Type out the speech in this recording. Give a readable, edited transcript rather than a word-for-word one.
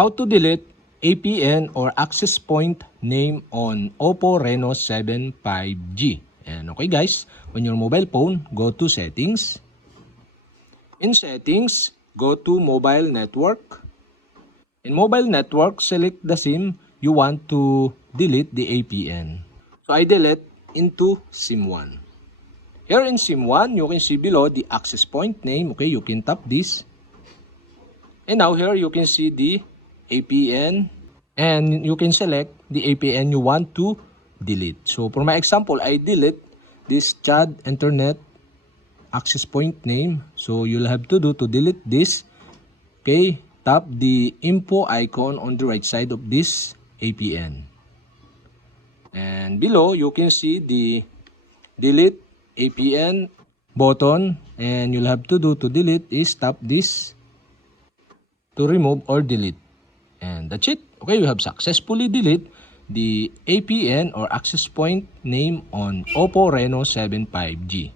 How to delete APN or access point name on OPPO Reno 7 5G. And okay guys, on your mobile phone, go to settings. In settings, go to mobile network. In mobile network, select the SIM you want to delete the APN. So I delete into SIM 1. Here in SIM 1, you can see below the access point name. Okay, you can tap this. And now here you can see the APN and you can select the APN you want to delete. So for my example, I delete this Chad Internet access point name. So you'll have to do to delete this. Okay, tap the info icon on the right side of this APN. And below you can see the delete APN button, and you'll have to do to delete is tap this to remove or delete. And that's it. Okay, you have successfully deleted the APN or access point name on OPPO Reno 7 5G.